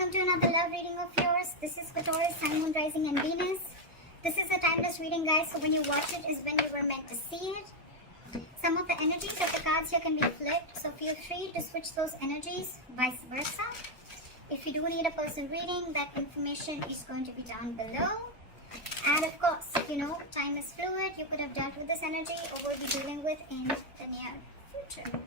welcome to another love reading of yours. This is for Taurus, Sun, Moon, Rising and Venus. This is a timeless reading, guys, so when you watch it is when you were meant to see it. Some of the energies of the cards here can be flipped, so feel free to switch those energies, vice versa. If you do need a personal reading, that information is going to be down below. And of course, time is fluid. You could have dealt with this energy or will be dealing with in the near future.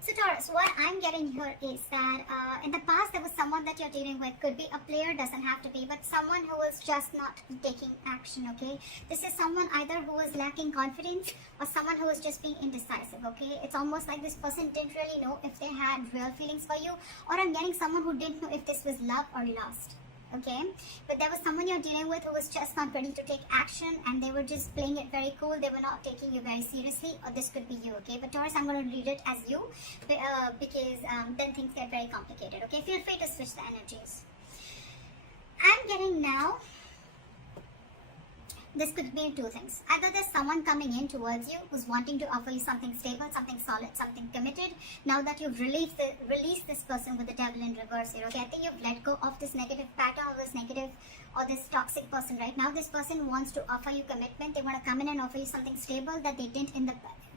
So Taurus, what I'm getting here is that in the past there was someone that you're dealing with. Could be a player, doesn't have to be, but someone who is just not taking action, okay? This is someone either who is lacking confidence or someone who is just being indecisive, okay? It's almost like this person didn't really know if they had real feelings for you, or I'm getting someone who didn't know if this was love or lust. Okay, but there was someone you're dealing with who was just not ready to take action and they were just playing it very cool. They were not taking you very seriously, or this could be you, okay? But Taurus, I'm going to read it as you because then things get very complicated, okay? Feel free to switch the energies. I'm getting now, this could mean two things. Either there's someone coming in towards you who's wanting to offer you something stable, something solid, something committed. Now that you've released this person with the devil in reverse here, okay? I think you've let go of this negative pattern or this negative or this toxic person. Right now, this person wants to offer you commitment. They want to come in and offer you something stable that they didn't in the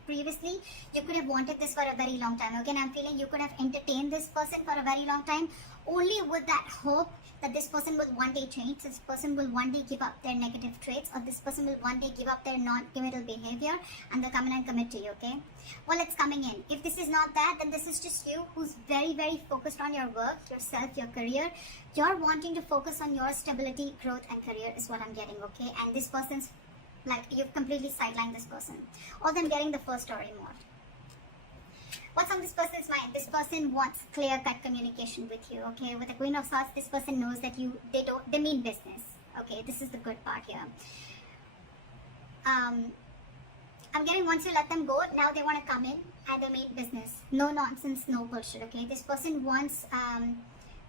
previously. You could have wanted this for a very long time, okay? And I'm feeling you could have entertained this person for a very long time, only with that hope that this person will one day change, this person will one day give up their negative traits, or this person will one day give up their non-committal behavior and they'll come in and commit to you, okay? Well, it's coming in. If this is not that, then this is just you who's very, very focused on your work, yourself, your career. You're wanting to focus on your stability, growth and career is what I'm getting, okay? And this person's like, you've completely sidelined this person. Or them getting the first story more. What's on this person's mind? This person wants clear-cut communication with you, okay? With the Queen of Swords, this person knows that they mean business, okay? This is the good part here. I'm getting once you let them go, now they want to come in and they mean business. No nonsense, no bullshit, okay? This person wants,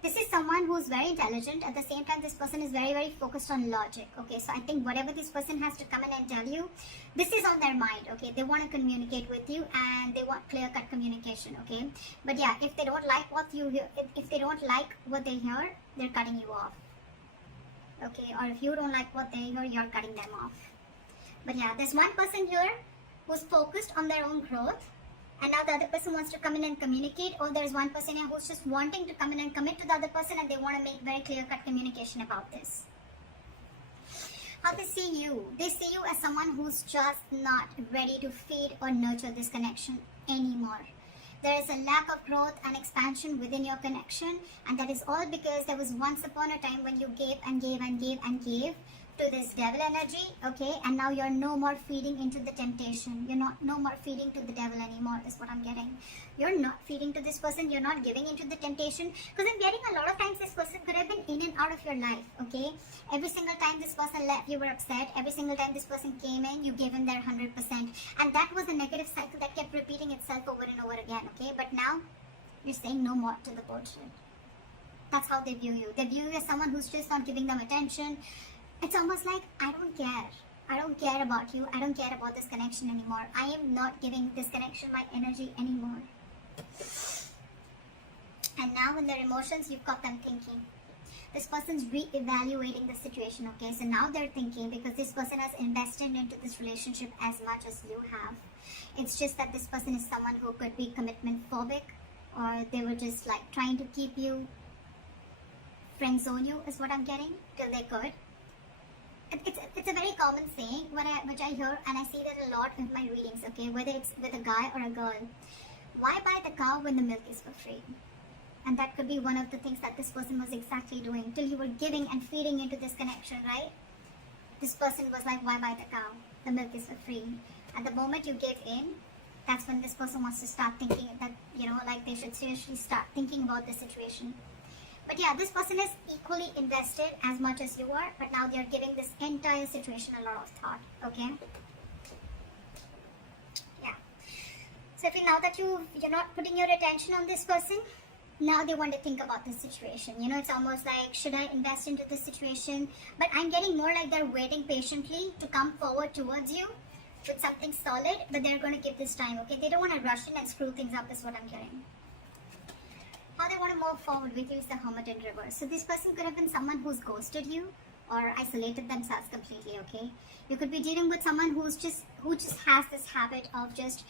this is someone who's very intelligent. At the same time, this person is very, very focused on logic, okay? So I think whatever this person has to come in and tell you, this is on their mind, okay? They want to communicate with you and they want clear-cut communication, okay? But yeah, if they don't like what you hear, if they don't like what they hear, they're cutting you off, okay? Or if you don't like what they hear, you're cutting them off. But yeah, there's one person here who's focused on their own growth, and now the other person wants to come in and communicate, or there's one person here who's just wanting to come in and commit to the other person and they want to make very clear-cut communication about this. How they see you? They see you as someone who's just not ready to feed or nurture this connection anymore. There is a lack of growth and expansion within your connection, and that is all because there was once upon a time when you gave and gave and gave and gave to this devil energy, okay? And now you're no more feeding into the temptation. You're no more feeding to the devil anymore is what I'm getting. You're not feeding to this person. You're not giving into the temptation, because I'm getting a lot of times this person could have been in and out of your life, okay? Every single time this person left, you were upset. Every single time this person came in, you gave him their 100%. And that was a negative cycle that kept repeating itself over and over again, okay? But now you're saying no more to the bullshit. That's how they view you. They view you as someone who's just not giving them attention. It's almost like, I don't care. I don't care about you. I don't care about this connection anymore. I am not giving this connection my energy anymore. And now in their emotions, you've got them thinking. This person's re-evaluating the situation, okay? So now they're thinking, because this person has invested into this relationship as much as you have. It's just that this person is someone who could be commitment phobic, or they were just like trying to keep you, friend zone you is what I'm getting, till they could. It's a very common saying which I hear, and I see that a lot in my readings, okay? Whether it's with a guy or a girl. Why buy the cow when the milk is for free? And that could be one of the things that this person was exactly doing, till you were giving and feeding into this connection, right? This person was like, why buy the cow? The milk is for free. At the moment you give in, that's when this person wants to start thinking that, like they should seriously start thinking about the situation. But yeah, this person is equally invested as much as you are, but now they're giving this entire situation a lot of thought, okay? Yeah. So now that you're not putting your attention on this person, now they want to think about this situation. It's almost like, should I invest into this situation? But I'm getting more like they're waiting patiently to come forward towards you with something solid, but they're going to give this time, okay? They don't want to rush in and screw things up is what I'm getting. How they want to move forward with you is the Hermit in reverse. So this person could have been someone who's ghosted you or isolated themselves completely, okay? You could be dealing with someone who just has this habit of just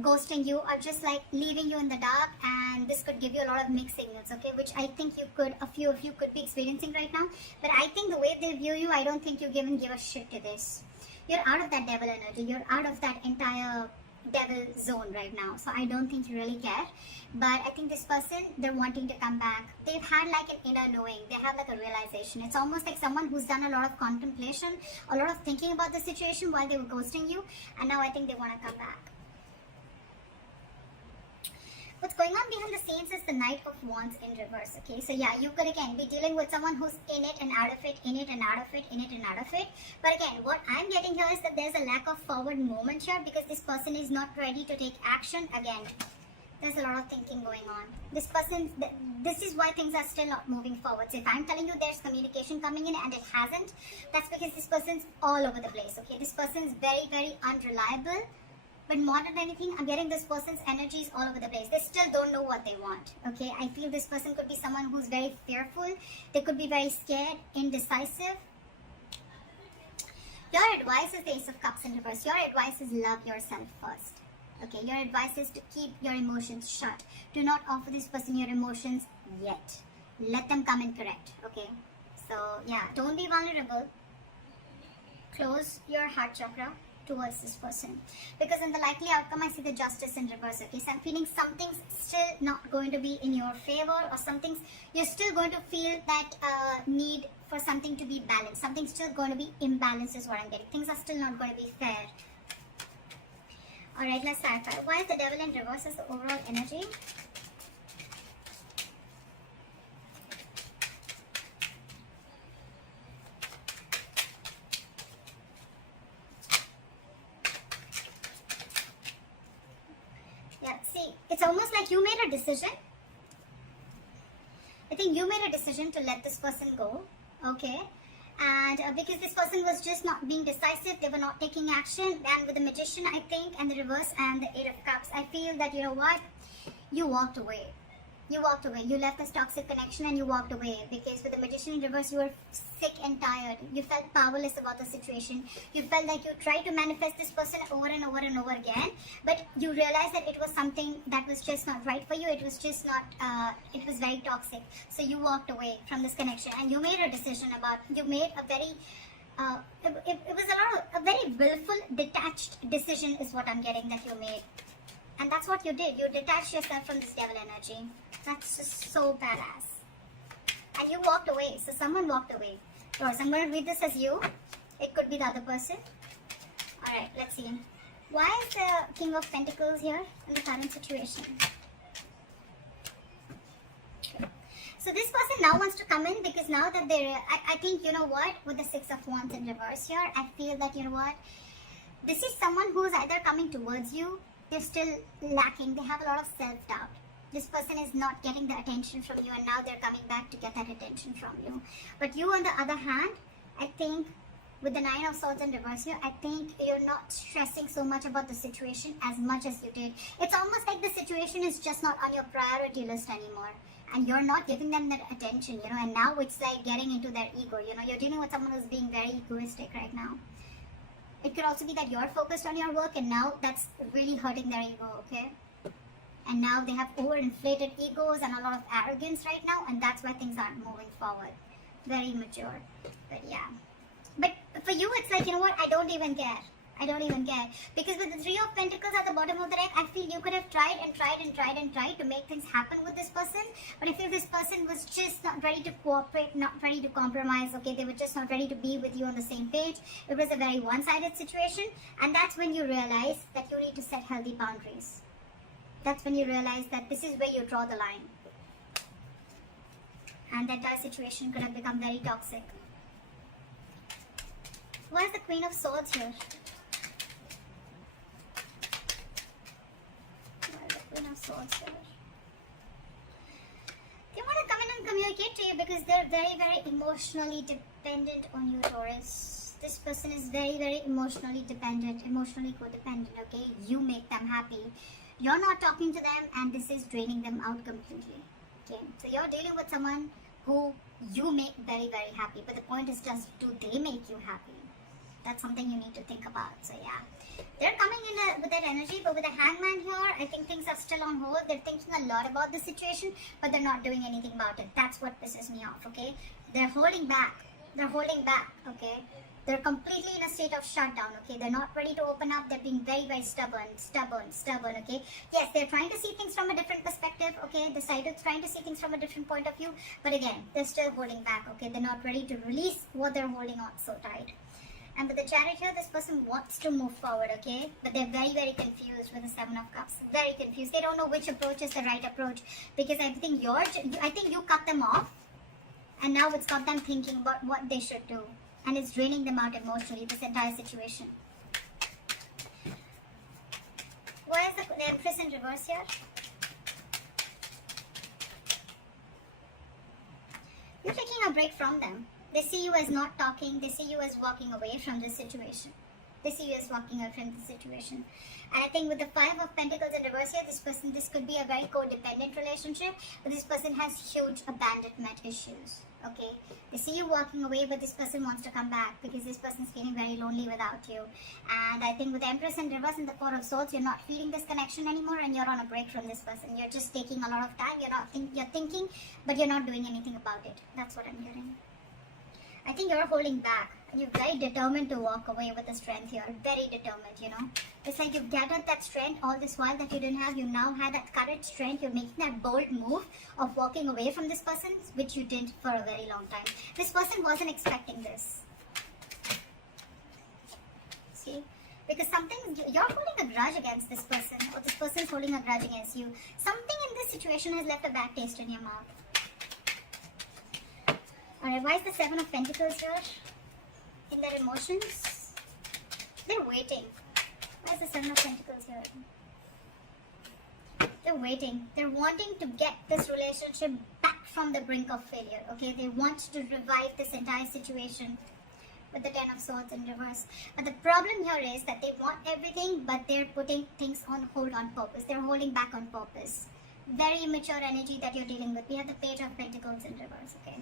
ghosting you or just like leaving you in the dark, and this could give you a lot of mixed signals, okay, which I think a few of you could be experiencing right now. But I think the way they view you, I don't think you give a shit to this. You're out of that devil energy, you're out of that entire devil zone right now, so I don't think you really care. But I think this person, they're wanting to come back. They've had like an inner knowing, they have like a realization. It's almost like someone who's done a lot of contemplation, a lot of thinking about the situation while they were ghosting you, and now I think they want to come back. What's going on behind the scenes is the Knight of Wands in reverse, okay? So yeah, you could again be dealing with someone who's in it and out of it, in it and out of it, in it and out of it. But again, what I'm getting here is that there's a lack of forward movement here because this person is not ready to take action. Again, there's a lot of thinking going on. This is why things are still not moving forward. So if I'm telling you there's communication coming in and it hasn't, that's because this person's all over the place, okay? This person's very, very unreliable. But more than anything, I'm getting this person's energies all over the place. They still don't know what they want, okay? I feel this person could be someone who's very fearful. They could be very scared, indecisive. Your advice is the Ace of Cups in reverse. Your advice is love yourself first, okay? Your advice is to keep your emotions shut. Do not offer this person your emotions yet. Let them come in correct, okay? So, yeah, don't be vulnerable. Close your heart chakra towards this person, because in the likely outcome I see the Justice in reverse, okay? So I'm feeling something's still not going to be in your favor, or you're still going to feel that need for something to be balanced. Something's still going to be imbalanced is what I'm getting. Things are still not going to be fair. Alright, let's clarify. Why is the Devil in reverse as the overall energy? Yeah, see, it's almost like you made a decision. I think you made a decision to let this person go, okay? And because this person was just not being decisive, they were not taking action. And with the Magician, I think, and the reverse and the Eight of Cups, I feel that, you know what? You walked away. You walked away. You left this toxic connection and you walked away, because with the Magician in reverse, you were sick and tired. You felt powerless about the situation. You felt like you tried to manifest this person over and over and over again, but you realized that it was something that was just not right for you. It was just not, it was very toxic. So you walked away from this connection and you made a decision you made a very, it was a very willful, detached decision is what I'm getting that you made. And that's what you did. You detached yourself from this devil energy. That's just so badass. And you walked away. So someone walked away. Taurus, I'm going to read this as you. It could be the other person. Alright, let's see. Why is the King of Pentacles here in the current situation? Okay. So this person now wants to come in, because now that I think, you know what, with the Six of Wands in reverse here, I feel that, you know what, this is someone who's either coming towards you, they're still lacking, they have a lot of self-doubt. This person is not getting the attention from you, and now they're coming back to get that attention from you. But you, on the other hand, I think with the Nine of Swords in reverse here, I think you're not stressing so much about the situation as much as you did. It's almost like the situation is just not on your priority list anymore, and you're not giving them that attention, you know, and now it's like getting into their ego, you know. You're dealing with someone who's being very egoistic right now. It could also be that you're focused on your work, and now that's really hurting their ego, okay? And now they have overinflated egos and a lot of arrogance right now, and that's why things aren't moving forward. Very mature. But yeah. But for you, it's like, you know what, I don't even care. I don't even care. Because with the Three of Pentacles at the bottom of the deck, I feel you could have tried and tried and tried and tried to make things happen with this person. But I feel this person was just not ready to cooperate, not ready to compromise, okay? They were just not ready to be with you on the same page. It was a very one-sided situation. And that's when you realize that you need to set healthy boundaries. That's when you realize that this is where you draw the line. And the entire situation could have become very toxic. Why is the Queen of Swords here? Why is the Queen of Swords here? They want to come in and communicate to you because they're very, very emotionally dependent on you, Taurus. This person is very, very emotionally dependent, emotionally codependent, okay? You make them happy. You're not talking to them, and this is draining them out completely. Okay, so you're dealing with someone who you make very, very happy. But the point is just, do they make you happy? That's something you need to think about. So yeah, they're coming in with that energy, but with the hangman here, I think things are still on hold. They're thinking a lot about the situation, but they're not doing anything about it. That's what pisses me off, okay? They're holding back. They're holding back, okay? They're completely in a state of shutdown, okay? They're not ready to open up. They're being very, very stubborn, okay? Yes, they're trying to see things from a different perspective, okay? The side is trying to see things from a different point of view, but again, they're still holding back, okay? They're not ready to release what they're holding on so tight. And with the Chariot here, this person wants to move forward, okay? But they're very, very confused with the Seven of Cups. Very confused. They don't know which approach is the right approach, because I think you cut them off, and now it's got them thinking about what they should do. And it's draining them out emotionally, this entire situation. Why is the Empress in reverse here? You're taking a break from them. They see you as not talking. They see you as walking away from this situation. They see you as walking away from this situation. And I think with the Five of Pentacles in reverse here, this could be a very codependent relationship. But this person has huge abandonment issues. Okay? They see you walking away, but this person wants to come back because this person's feeling very lonely without you. And I think with the Empress in reverse and the Four of Swords, you're not feeling this connection anymore, and you're on a break from this person. You're just taking a lot of time. You're thinking, but you're not doing anything about it. That's what I'm hearing. I think you're holding back, and you're very determined to walk away with the strength here. Very determined, you know. It's like you've gathered that strength all this while that you didn't have. You now have that courage, strength. You're making that bold move of walking away from this person, which you didn't for a very long time. This person wasn't expecting this. See? Because you're holding a grudge against this person, or this person's holding a grudge against you. Something in this situation has left a bad taste in your mouth. Alright, why is the Seven of Pentacles here? In their emotions? They're waiting. Why is the Seven of Pentacles here? They're waiting. They're wanting to get this relationship back from the brink of failure. Okay, they want to revive this entire situation with the Ten of Swords in reverse. But the problem here is that they want everything, but they're putting things on hold on purpose. They're holding back on purpose. Very immature energy that you're dealing with. We have the Page of Pentacles in reverse, okay?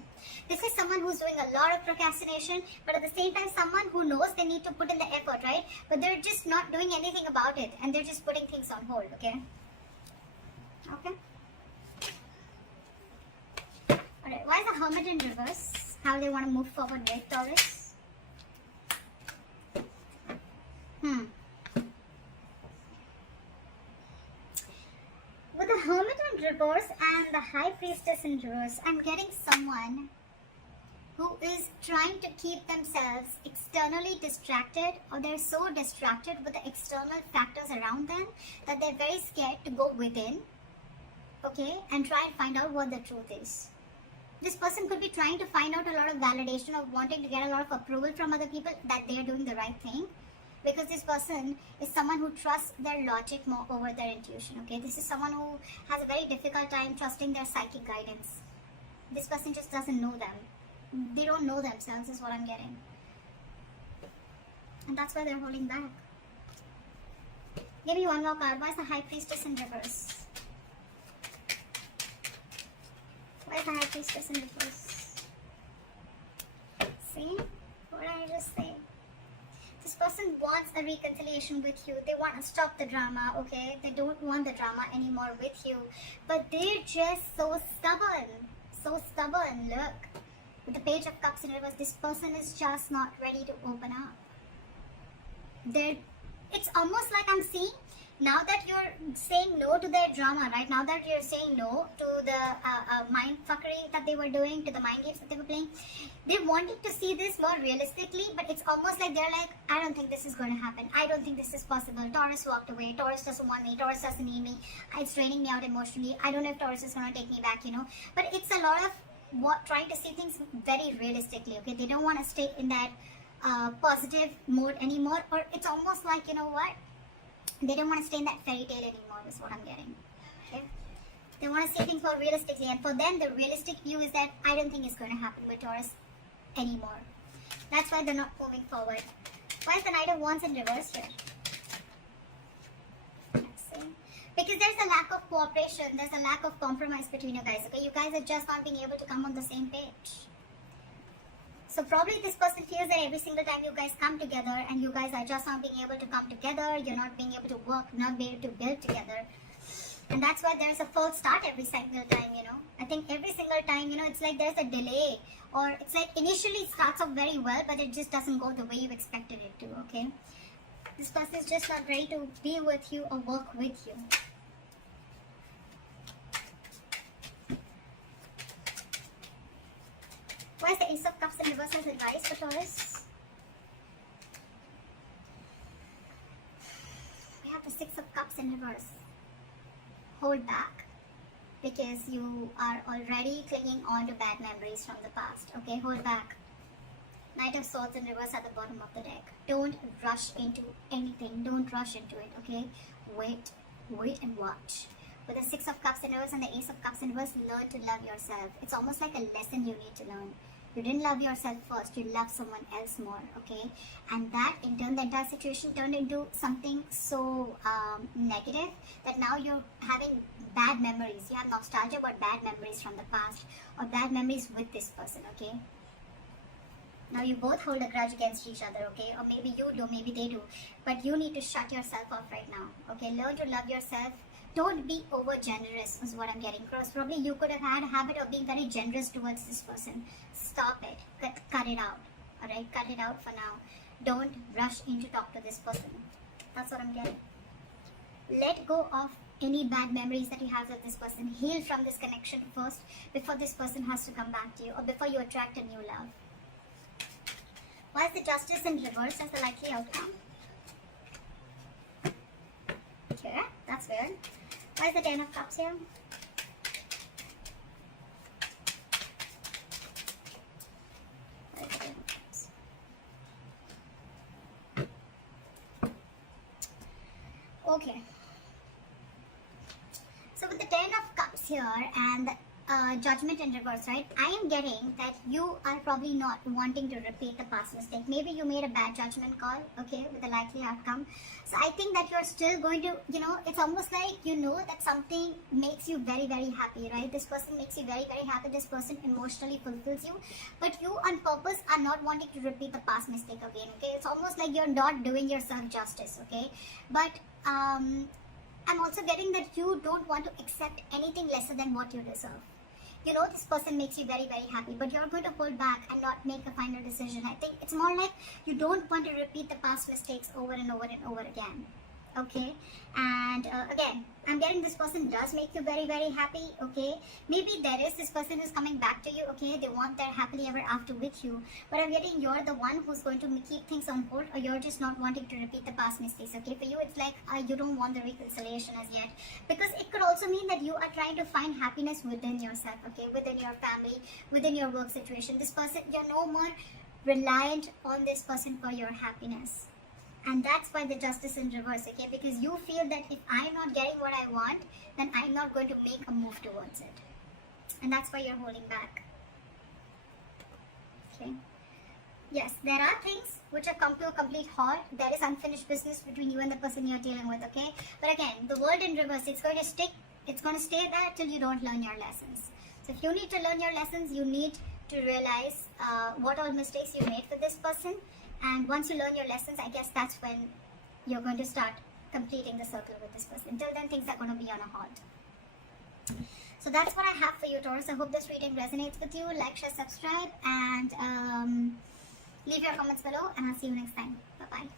This is someone who's doing a lot of procrastination, but at the same time, someone who knows they need to put in the effort, right? But they're just not doing anything about it, and they're just putting things on hold, okay? Okay? Alright, why is the Hermit in reverse? How they want to move forward with Taurus? With the Hermit in reverse and the High Priestess in reverse, I'm getting someone who is trying to keep themselves externally distracted, or they're so distracted with the external factors around them that they're very scared to go within, okay, and try and find out what the truth is. This person could be trying to find out a lot of validation, of wanting to get a lot of approval from other people that they're doing the right thing. Because this person is someone who trusts their logic more over their intuition, okay? This is someone who has a very difficult time trusting their psychic guidance. This person just doesn't know them. They don't know themselves is what I'm getting. And that's why they're holding back. Give me one more card. Why is the High Priestess in reverse? Why is the High Priestess in reverse? See? What did I just say? This person wants a reconciliation with you. They want to stop the drama, okay? They don't want the drama anymore with you. But they're just so stubborn. So stubborn. Look. With the Page of Cups in reverse, this person is just not ready to open up. It's almost like I'm seeing, now that you're saying no to their drama, right? Now that you're saying no to the mind fuckery that they were doing, to the mind games that they were playing, they're wanting to see this more realistically, but it's almost like they're like, I don't think this is going to happen. I don't think this is possible. Taurus walked away. Taurus doesn't want me. Taurus doesn't need me. It's draining me out emotionally. I don't know if Taurus is going to take me back, you know. But it's a lot of trying to see things very realistically, okay? They don't want to stay in that positive mode anymore, or it's almost like, you know what? They don't want to stay in that fairy tale anymore, is what I'm getting. Okay? They want to see things more realistically, and for them, the realistic view is that I don't think it's going to happen with Taurus anymore. That's why they're not moving forward. Why is the Knight of Wands in reverse here? Let's see. Because there's a lack of cooperation, there's a lack of compromise between you guys, okay? You guys are just not being able to come on the same page. So probably this person feels that every single time you guys come together and you guys are just not being able to come together, you're not being able to work, not being able to build together. And that's why there's a false start every single time, you know. I think every single time, you know, it's like there's a delay, or it's like initially it starts off very well, but it just doesn't go the way you expected it to, okay? This person is just not ready to be with you or work with you. Why is the Ace of Cups in reverse as advice for Taurus? We have the Six of Cups in reverse. Hold back, because you are already clinging on to bad memories from the past. Okay, hold back. Knight of Swords in reverse at the bottom of the deck. Don't rush into anything. Don't rush into it, okay? Wait and watch. With the Six of Cups in reverse and the Ace of Cups in reverse, learn to love yourself. It's almost like a lesson you need to learn. You didn't love yourself first, you love someone else more, okay? And that, in turn, the entire situation turned into something so negative that now you're having bad memories. You have nostalgia about bad memories from the past, or bad memories with this person, okay? Now you both hold a grudge against each other, okay? Or maybe you do, maybe they do. But you need to shut yourself off right now, okay? Learn to love yourself. Don't be over generous is what I'm getting across. Probably you could have had a habit of being very generous towards this person. Stop it. Cut it out. Alright? Cut it out for now. Don't rush in to talk to this person. That's what I'm getting. Let go of any bad memories that you have with this person. Heal from this connection first before this person has to come back to you, or before you attract a new love. Why is the Justice in reverse as the likely outcome? Okay, that's weird. Why is the Ten of Cups here? Why is the Ten of Cups? Okay. So with the Ten of Cups here and the Judgment in reverse, right? I am getting that you are probably not wanting to repeat the past mistake. Maybe you made a bad judgment call, okay, with a likely outcome. So I think that you're still going to, you know, it's almost like you know that something makes you very, very happy, right? This person makes you very, very happy. This person emotionally fulfills you. But you on purpose are not wanting to repeat the past mistake again, okay? It's almost like you're not doing yourself justice, okay? But I'm also getting that you don't want to accept anything lesser than what you deserve. You know this person makes you very, very happy, but you're going to hold back and not make a final decision. I think it's more like you don't want to repeat the past mistakes over and over and over again. Okay, and again, I'm getting this person does make you very, very happy. Okay, maybe there is this person who's coming back to you. Okay, they want their happily ever after with you, but I'm getting you're the one who's going to keep things on hold, or you're just not wanting to repeat the past mistakes. Okay, for you it's like you don't want the reconciliation as yet, because it could also mean that you are trying to find happiness within yourself. Okay, within your family, within your work situation. This person, you're no more reliant on this person for your happiness. And that's why the Justice in reverse, okay? Because you feel that if I'm not getting what I want, then I'm not going to make a move towards it. And that's why you're holding back. Okay? Yes, there are things which have come to a complete halt. There is unfinished business between you and the person you're dealing with, okay? But again, the world in reverse, it's going to stick. It's going to stay there till you don't learn your lessons. So if you need to learn your lessons, you need to realize what all mistakes you made with this person. And once you learn your lessons, I guess that's when you're going to start completing the circle with this person. Until then, things are going to be on a halt. So that's what I have for you, Taurus. I hope this reading resonates with you. Like, share, subscribe, and leave your comments below. And I'll see you next time. Bye-bye.